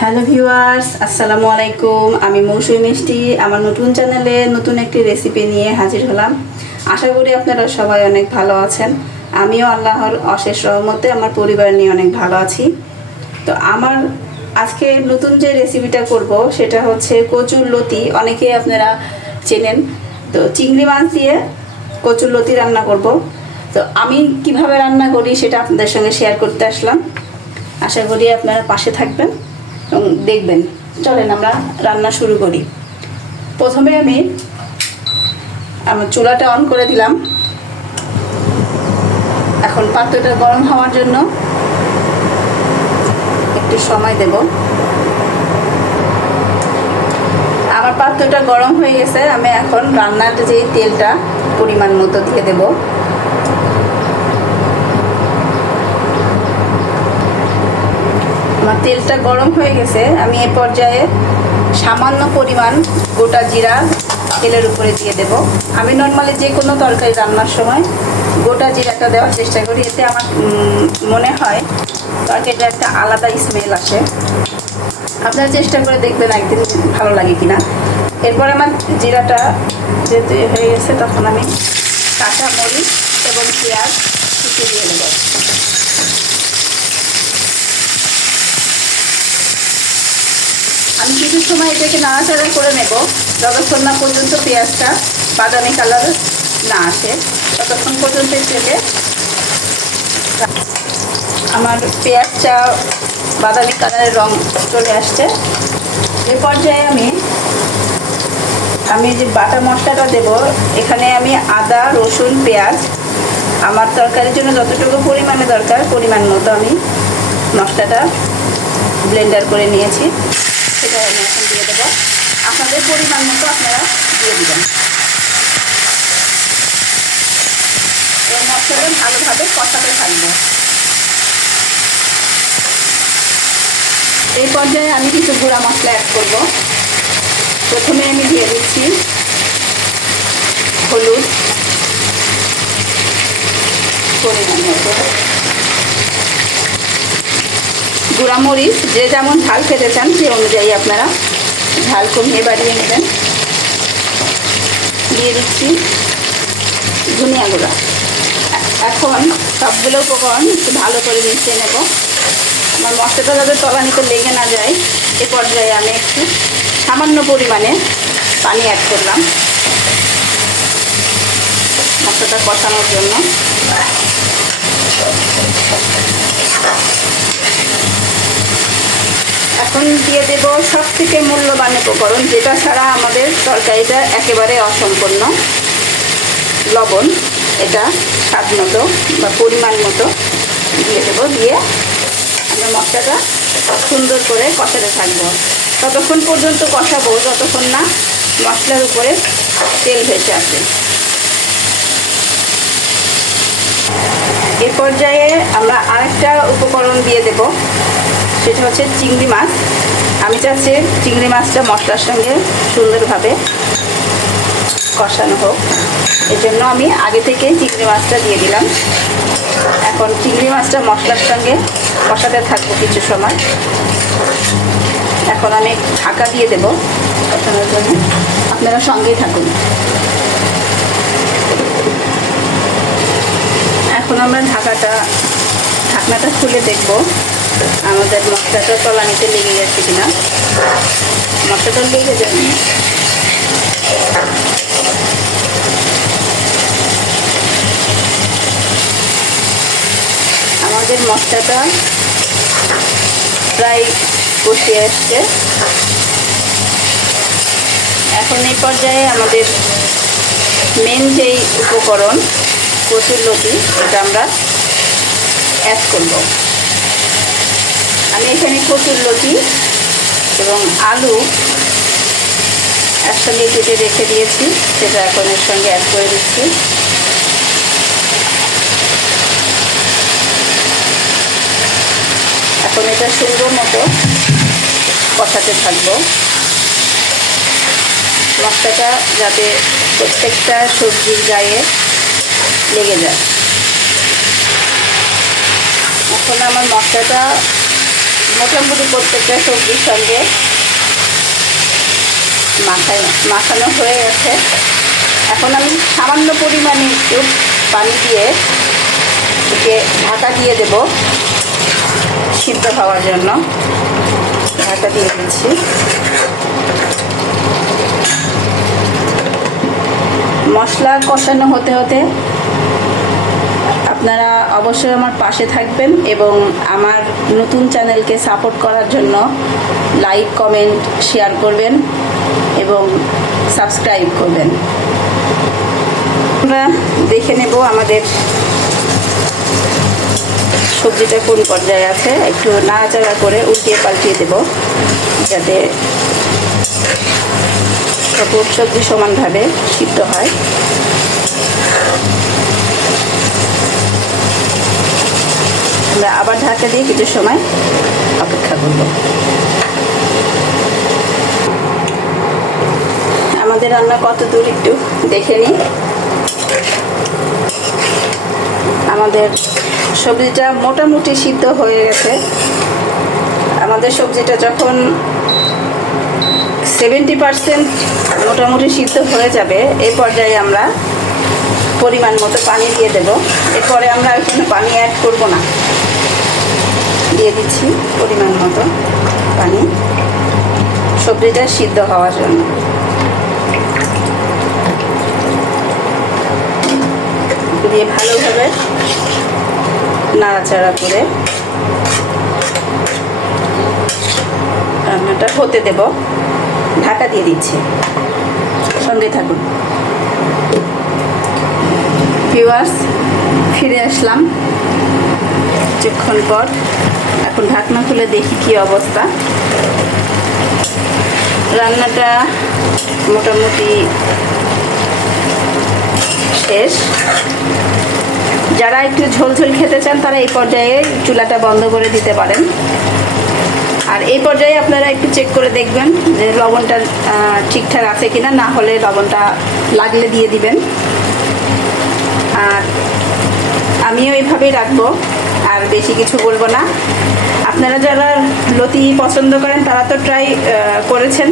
Hello viewers, আসসালামু আলাইকুম। আমি মৌসুমী মিষ্টি আমার নতুন চ্যানেলে নতুন একটি রেসিপি নিয়ে হাজির হলাম। আশা করি আপনারা সবাই অনেক ভালো আছেন। আমিও আল্লাহর অশেষ রহমতে আমার পরিবার নিয়ে অনেক ভালো আছি। তো আমার আজকে নতুন যে রেসিপিটা করব সেটা হচ্ছে কচুর লতি। অনেকেই আপনারা চেনেন। তো চিংড়ি মাছ দিয়ে কচুর লতি রান্না করব। তো আমি কিভাবে রান্না করি সেটা আপনাদের সঙ্গে শেয়ার করতে আসলাম। আশা করি আপনারা পাশে থাকবেন এবং দেখবেন। চলেন আমরা রান্না শুরু করি। প্রথমে আমি আমার চুলাটা অন করে দিলাম। এখন পাত্রটা গরম হওয়ার জন্য একটু সময় দেব। আমার পাত্রটা গরম হয়ে গেছে। আমি এখন রান্নার যে তেলটা পরিমাণ মতো দিয়ে দেব। আমার তেলটা গরম হয়ে গেছে। আমি এ পর্যায়ে সামান্য পরিমাণ গোটা জিরা তেলের উপরে দিয়ে দেব। আমি নর্মালি যে কোনো তরকারি রান্নার সময় গোটা জিরাটা দেওয়ার চেষ্টা করি। এতে আমার মনে হয় তরকারিটা একটা আলাদা স্মেল আসে। আপনারা চেষ্টা করে দেখবেন একদিন ভালো লাগে কিনা। এরপর আমার জিরাটা যেহেতু হয়ে গেছে তখন আমি কাঁচা মরিচ এবং পেঁয়াজ কুচি দিয়ে দেবো। আমি কিছু সময় এটাকে নাড়াচাড়া করে নেব যতক্ষণ না পর্যন্ত পেঁয়াজটা বাদামি কালার না আসে, ততক্ষণ পর্যন্ত তেলে আমার পেঁয়াজটা বাদামি কালারের রং চলে আসছে। এ পর্যায়ে আমি যে বাটা মশলাটা দেব, এখানে আমি আদা রসুন পেঁয়াজ আমার তরকারির জন্য যতটুকু পরিমাণে দরকার পরিমাণ মতো আমি মশলাটা ব্লেন্ডার করে নিয়েছি। সেটা আমি এখন দিয়ে দেবো। আপনাদের পরিমাণ মতো আপনারা দিয়ে দেবেন। এই মশলাটা ভালোভাবে কষাতে থাকবে। এই পর্যায়ে আমি কিছু গুঁড়া মশলা অ্যাড করব। প্রথমে আমি দিয়ে দিচ্ছি হলুদ পরিমাণ মতো, গুঁড়া মরিচ যে যেমন ঝাল খেতে চান সেই অনুযায়ী আপনারা ঝাল কমিয়ে বাড়িয়ে নেবেন। দিয়ে দিচ্ছি ধনিয়া গুঁড়া। এখন সবগুলো উপকরণ একটু ভালো করে মিশিয়ে নেব। আমার মশলাটা যাতে তলানিতে লেগে না যায় এ পর্যায়ে আমি একটু সামান্য পরিমাণে পানি অ্যাড করলাম মশলাটা কষানোর জন্য। এখন দিয়ে দেব সবথেকে মূল্যবান উপকরণ, যেটা ছাড়া আমাদের তরকারিটা একেবারে অসম্পূর্ণ, লবণ। এটা স্বাদ মতো বা পরিমাণ মতো দিয়ে দেবো। দিয়ে আমরা মশলাটা সুন্দর করে কষাতে থাকবো। ততক্ষণ পর্যন্ত কষাবো যতক্ষণ না মশলার উপরে তেল ভেসে আসে। এ পর্যায়ে আমরা আরেকটা উপকরণ দিয়ে দেব, সেটা হচ্ছে চিংড়ি মাছ। আমি চাচ্ছি চিংড়ি মাছটা মশলার সঙ্গে সুন্দরভাবে কষানো হোক, এজন্য আমি আগে থেকে চিংড়ি মাছটা দিয়ে দিলাম। এখন চিংড়ি মাছটা মশলার সঙ্গে কষাতে থাকবো কিছু সময়। এখন আমি ঢাকা দিয়ে দেব কষানোর জন্য। আপনারা সঙ্গেই থাকুন। এখন আমরা ঢাকনাটা খুলে দেখব আমাদের মশলাটা তলানিতে লেগে যাচ্ছে কিনা। মশলাটা লেগে যাবে। আমাদের মশলাটা প্রায় কষে আসছে। এখন এই পর্যায়ে আমাদের মেন যেই উপকরণ কচুর লতি, এটা আমরা অ্যাড করব। আমি এখানে কচুর লতি এবং আলু একসঙ্গে কেটে রেখে দিয়েছি, সেটা এখন এর সঙ্গে অ্যাড করে দিচ্ছি। এখন এটা সুন্দর মতো কষাতে থাকবো। মশলাটা যাতে প্রত্যেকটা সবজির গায়ে লেগে যায়। এখন আমার মশলাটা মোটামুটি প্রত্যেকটা সবজির সঙ্গে মাখানো হয়ে গেছে। এখন আমি সামান্য পরিমাণে একটু পানি দিয়ে একে ঢাকা দিয়ে দেব সিদ্ধ হওয়ার জন্য। ঢাকা দিয়ে দিচ্ছি। মশলা কষানো হতে হতে আপনারা অবশ্যই আমার পাশে থাকবেন এবং আমার নতুন চ্যানেলকে সাপোর্ট করার জন্য লাইক, কমেন্ট, শেয়ার করবেন এবং সাবস্ক্রাইব করবেন। আমরা দেখে নেব আমাদের সবজিটা কোন পর্যায়ে আছে। একটু নাড়াচাড়া করে উল্টিয়ে পাল্টিয়ে দেব যাতে সব সবজি সমানভাবে সিদ্ধ হয়। আমরা আবার ঢাকা দিয়ে কিছু সময় অপেক্ষা করব। আমাদের রান্না কত দূর একটু দেখে নিই। আমাদের সবজিটা মোটামুটি সিদ্ধ হয়ে গেছে। আমাদের সবজিটা যখন 70% মোটামুটি সিদ্ধ হয়ে যাবে, এই পর্যায়ে আমরা পরিমাণ মতো পানি দিয়ে দেব। এরপরে আমরা এখানে পানি অ্যাড করব না, দিয়ে দিচ্ছি পরিমাণ মতো পানি সবজিটা সিদ্ধ হওয়ার জন্য। দিয়ে ভালোভাবে নাড়াচাড়া করে রান্নাটা হতে দেব। ঢাকা দিয়ে দিচ্ছি, সঙ্গে থাকুন। ভিউয়ার্স, ফিরে আসলাম কিছুক্ষণ পর। এখন ঢাকনা খুলে দেখি কি অবস্থা। রান্নাটা মোটামুটি শেষ। যারা একটু ঝোল ঝোল খেতে চান তারা এই পর্যায়ে চুলাটা বন্ধ করে দিতে পারেন। আর এই পর্যায়ে আপনারা একটু চেক করে দেখবেন যে লবণটা ঠিকঠাক আছে কিনা, না হলে লবণটা লাগলে দিয়ে দিবেন। আর আমিও এইভাবেই রাখবো, আর বেশি কিছু বলবো না। আপনারা যারা লতি পছন্দ করেন তারা তো ট্রাই করেছেন,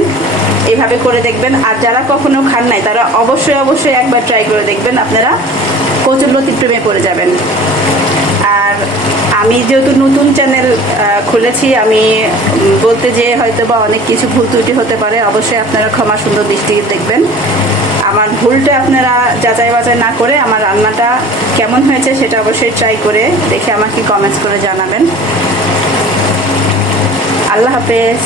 এইভাবে করে দেখবেন। আর যারা কখনো খান নাই তারা অবশ্যই অবশ্যই একবার ট্রাই করে দেখবেন, আপনারা কচুর লতি প্রেমে পড়ে যাবেন। আর আমি যেহেতু নতুন চ্যানেল খুলেছি, আমি বলতে যেয়ে হয়তো বা অনেক কিছু ভুল ত্রুটি হতে পারে। অবশ্যই আপনারা ক্ষমা সুন্দর দৃষ্টিতে দেখবেন। আমার ভুলটা আপনারা যাচাই বাছাই না করে আমার রান্নাটা কেমন হয়েছে সেটা অবশ্যই ট্রাই করে দেখে আমাকে কমেন্টস করে জানাবেন। আল্লাহ হাফেজ।